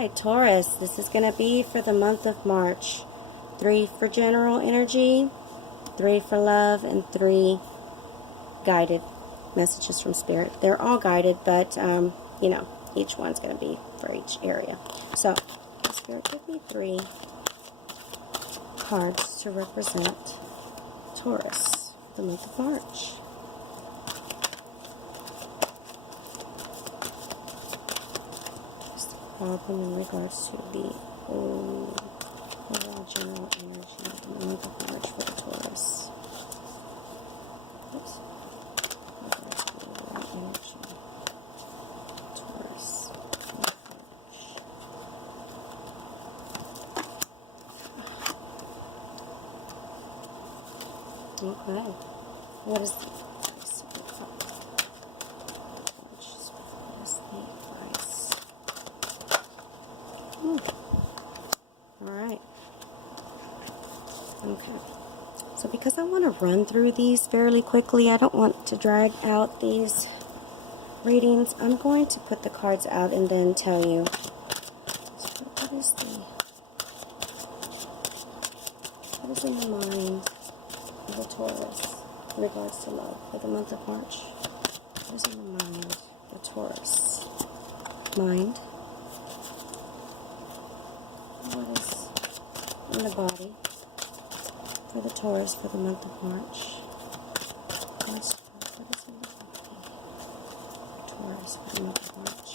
right, Taurus, this is going to be for the month of March. 3 for general energy, 3 for love, and 3 guided messages from Spirit. They're all guided, but, you know, each one's going to be for each area. So, Spirit, give me 3 cards to represent Taurus for the month of March. Problem in regards to the overall general energy in the month of March for the Taurus. Oops. Regards to the overall energy. Taurus. March. Okay. What is the Alright. Okay. So because I want to run through these fairly quickly, I don't want to drag out these readings, I'm going to put the cards out and then tell you. So what is in the mind of the Taurus in regards to love for the month of March? What is in the mind of the Taurus? Mind. What is in the body for the Taurus for the month of March? What is in the body for Taurus for the month of March?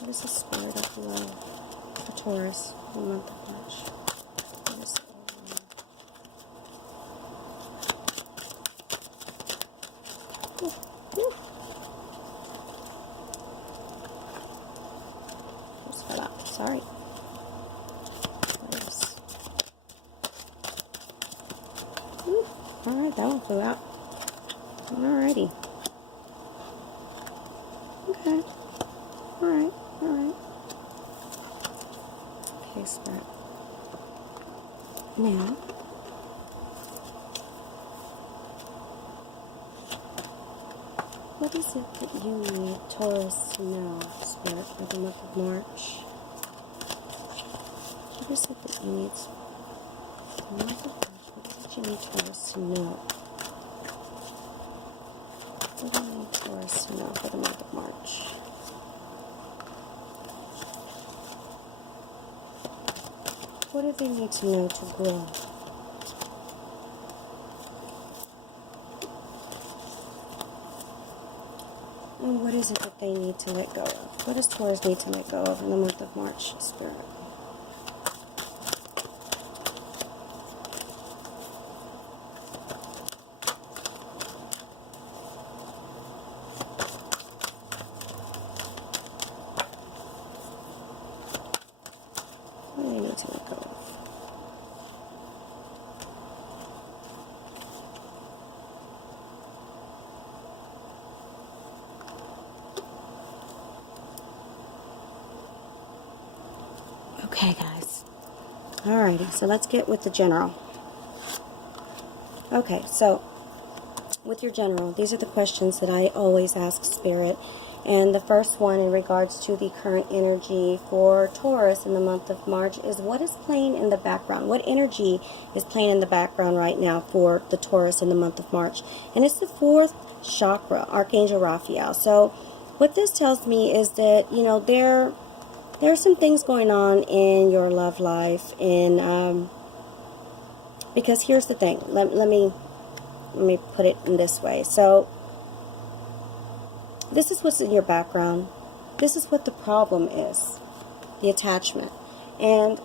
What is the spirit of love for Taurus in the month of March? What is just fell out. Sorry. Alright, that one flew out. Alrighty. Okay. Alright. Okay, Spirit. Now, what is it that you need Taurus to know, Spirit, for the month of March? What is it that you need for the month of March? What did you need Taurus to know? What do you need Taurus to know for the month of March? What do they need to know to grow? And what is it that they need to let go of? What does Taurus need to let go of in the month of March, Spirit? What do they need to let go of? Okay, guys. Alrighty, so let's get with the general. Okay, so with your general, these are the questions that I always ask Spirit. And the first one in regards to the current energy for Taurus in the month of March is what is playing in the background? What energy is playing in the background right now for the Taurus in the month of March? And it's the 4th chakra, Archangel Raphael. So what this tells me is that, you know, there are some things going on in your love life, and because here's the thing. Let me put it in this way. So this is what's in your background. This is what the problem is, the attachment. And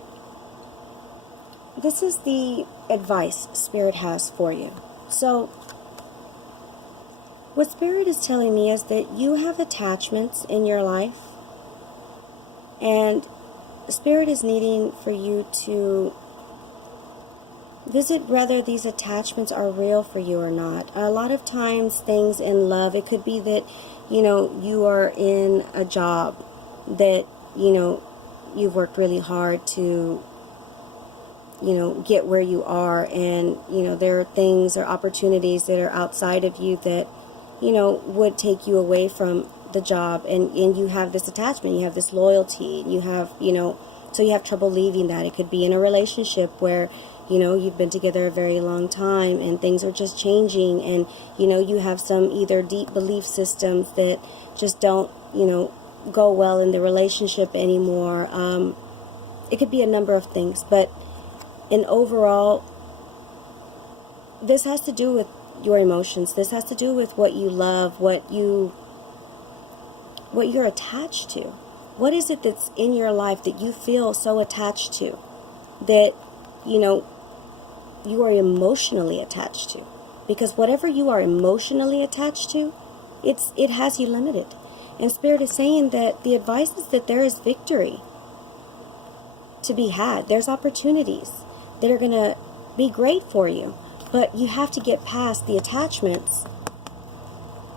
this is the advice Spirit has for you. So what Spirit is telling me is that you have attachments in your life, and Spirit is needing for you to Visit whether these attachments are real for you or not. A lot of times things in love, it could be that, you are in a job that, you've worked really hard to, get where you are, and, there are things or opportunities that are outside of you that, would take you away from the job, and you have this attachment, you have this loyalty, you have, so you have trouble leaving that. It could be in a relationship where, you've been together a very long time and things are just changing, and, you have some either deep belief systems that just don't, go well in the relationship anymore. It could be a number of things, but in overall, this has to do with your emotions. This has to do with what you love, what you're attached to. What is it that's in your life that you feel so attached to that, you are emotionally attached to? Because whatever you are emotionally attached to, it has you limited. And Spirit is saying that the advice is that there is victory to be had. There's opportunities that are going to be great for you. But you have to get past the attachments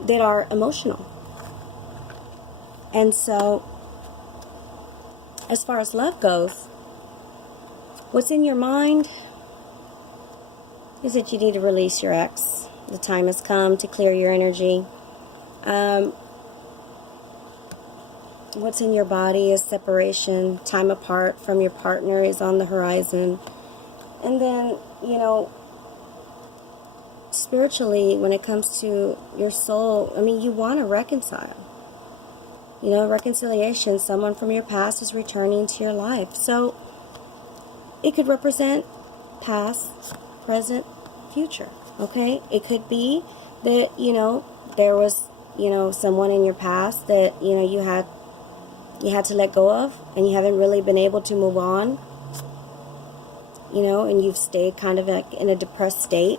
that are emotional. And so, as far as love goes, what's in your mind is that you need to release your ex. The time has come to clear your energy. What's in your body is separation. Time apart from your partner is on the horizon. And then, spiritually, when it comes to your soul, you want to reconcile. Reconciliation, someone from your past is returning to your life. So, it could represent past, present, future, okay? It could be that, there was, someone in your past that, you had to let go of, and you haven't really been able to move on, and you've stayed kind of like in a depressed state.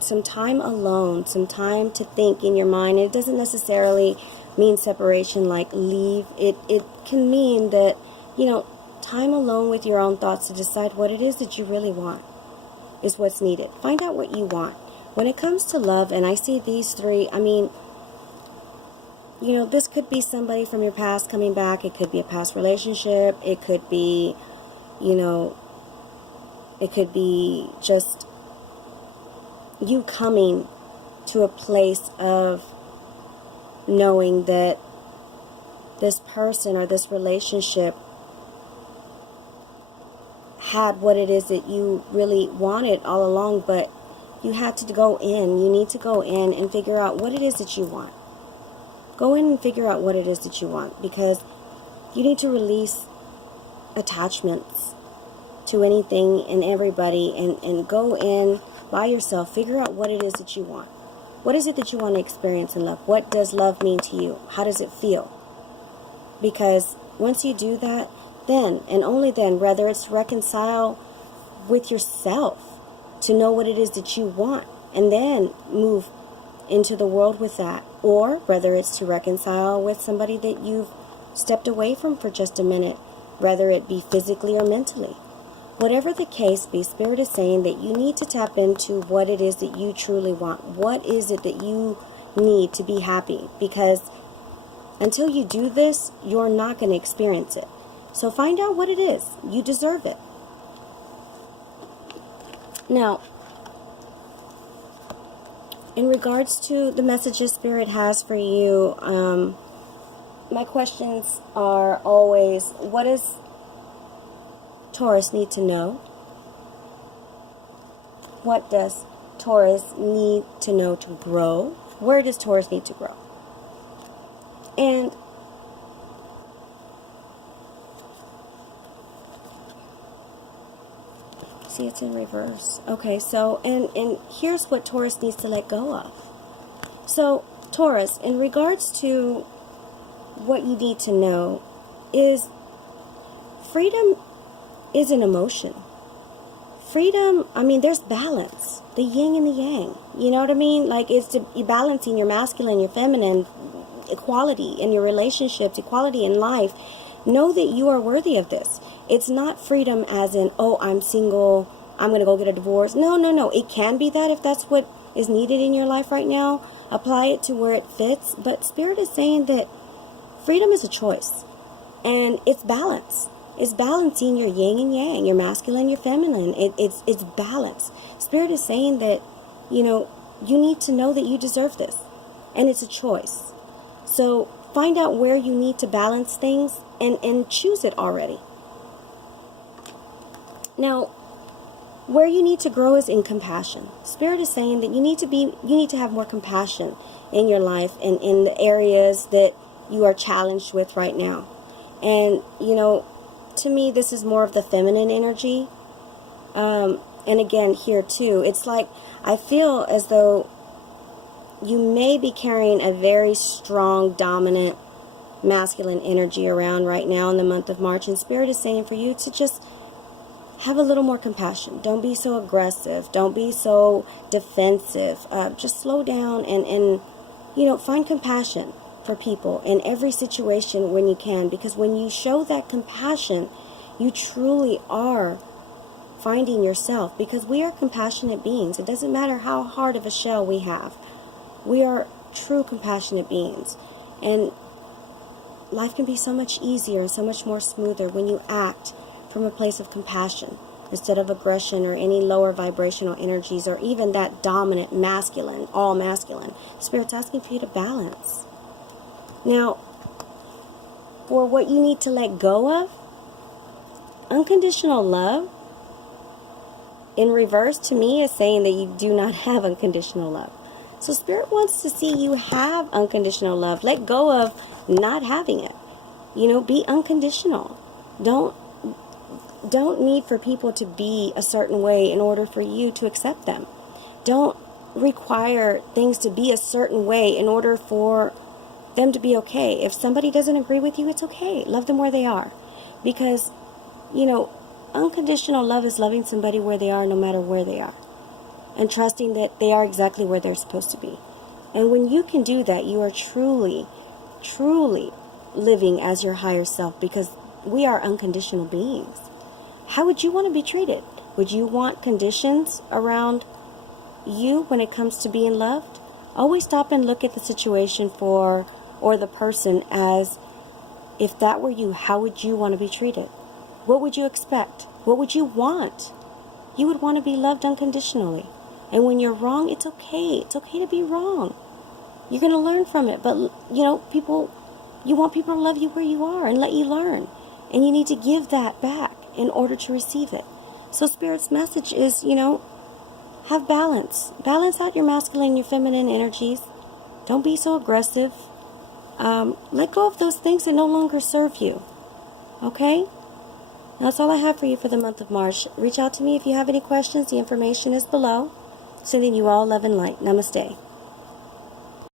Some time alone, some time to think in your mind. It doesn't necessarily mean separation like leave. It can mean that, time alone with your own thoughts to decide what it is that you really want is what's needed. Find out what you want. When it comes to love, and I see these three, this could be somebody from your past coming back. It could be a past relationship. It could be, it could be just you coming to a place of knowing that this person or this relationship had what it is that you really wanted all along, but you had to go in. You need to go in and figure out what it is that you want. Go in and figure out what it is that you want, because you need to release attachments to anything and everybody, and go in by yourself. Figure out what it is that you want. What is it that you want to experience in love? What does love mean to you? How does it feel? Because once you do that, then and only then, whether it's reconcile with yourself to know what it is that you want, and then move into the world with that, or whether it's to reconcile with somebody that you've stepped away from for just a minute, whether it be physically or mentally. Whatever the case be, Spirit is saying that you need to tap into what it is that you truly want. What is it that you need to be happy? Because until you do this, you're not going to experience it. So find out what it is. You deserve it. Now, in regards to the messages Spirit has for you, my questions are always, what does Taurus need to know? What does Taurus need to know to grow? Where does Taurus need to grow? And see, it's in reverse. Okay, so, and here's what Taurus needs to let go of. So, Taurus, in regards to what you need to know, is freedom is an emotion. Freedom, there's balance. The yin and the yang. You know what I mean? Like, it's to be balancing your masculine, your feminine, equality in your relationships, equality in life. Know that you are worthy of this. It's not freedom as in, oh, I'm single, I'm going to go get a divorce. No, no, no. It can be that if that's what is needed in your life right now. Apply it to where it fits. But Spirit is saying that freedom is a choice. And it's balance. It's balancing your yin and yang, your masculine, your feminine. It's balance. Spirit is saying that, you need to know that you deserve this. And it's a choice. So find out where you need to balance things and choose it already. Now, where you need to grow is in compassion. Spirit is saying that you need to have more compassion in your life and in the areas that you are challenged with right now. And, to me, this is more of the feminine energy. And again, here too, it's like I feel as though you may be carrying a very strong, dominant, masculine energy around right now in the month of March. And Spirit is saying for you to just have a little more compassion. Don't be so aggressive. Don't be so defensive. Just slow down and find compassion for people in every situation when you can. Because when you show that compassion, you truly are finding yourself. Because we are compassionate beings. It doesn't matter how hard of a shell we have. We are true compassionate beings. And life can be so much easier and so much more smoother when you act from a place of compassion instead of aggression or any lower vibrational energies or even that dominant masculine, all masculine. Spirit's asking for you to balance. Now, for what you need to let go of, unconditional love in reverse to me is saying that you do not have unconditional love. So Spirit wants to see you have unconditional love. Let go of not having it. Be unconditional. Don't need for people to be a certain way in order for you to accept them. Don't require things to be a certain way in order for them to be okay. If somebody doesn't agree with you, it's okay. Love them where they are. Because, unconditional love is loving somebody where they are no matter where they are. And trusting that they are exactly where they're supposed to be. And when you can do that, you are truly, truly living as your higher self, because we are unconditional beings. How would you want to be treated? Would you want conditions around you when it comes to being loved? Always stop and look at the situation or the person as, if that were you, how would you want to be treated? What would you expect? What would you want? You would want to be loved unconditionally. And when you're wrong, it's okay. It's okay to be wrong. You're going to learn from it. But, you want people to love you where you are and let you learn. And you need to give that back in order to receive it. So Spirit's message is, have balance. Balance out your masculine and your feminine energies. Don't be so aggressive. Let go of those things that no longer serve you. Okay? That's all I have for you for the month of March. Reach out to me if you have any questions. The information is below. Sending you all love and light. Namaste.